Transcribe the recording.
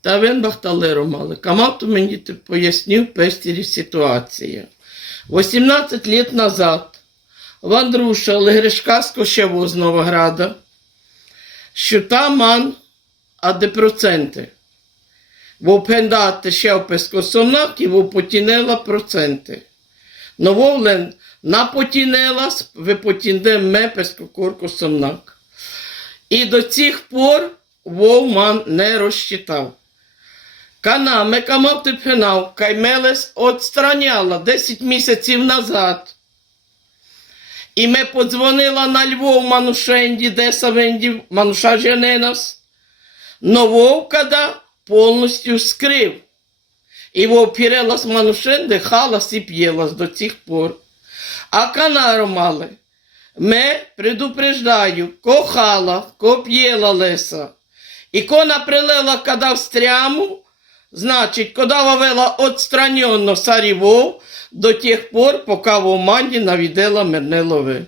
Та він бахталеру мали. Камав то мені пояснив пестері ситуація. 18 лет назад в Андруша Легришка з Кощево з Новограда, що там ман, а де проценти. Бо пендати ще в пескосомнак і во потінела проценти. Нововлен напотінела, ви потінде ме пескокорку. І до цих пор Вовман не розчитав. Канаме камав ти пенав, каймелес отстраняла 10 місяців назад. І ми подзвонила на Львов Манушенді, де Савенді, Мануша жене нас. Но Вовкада повністю скрив. І вовпірелась Манушенде, халас і п'єлась до цих пор. А канару мали. Ме предупреждаю, ко хала, ко п'єла леса. І кона прилела када в стряму, значить, кода вавила отстраненно сарівов до тих пор, поки в Оманді навідела мене.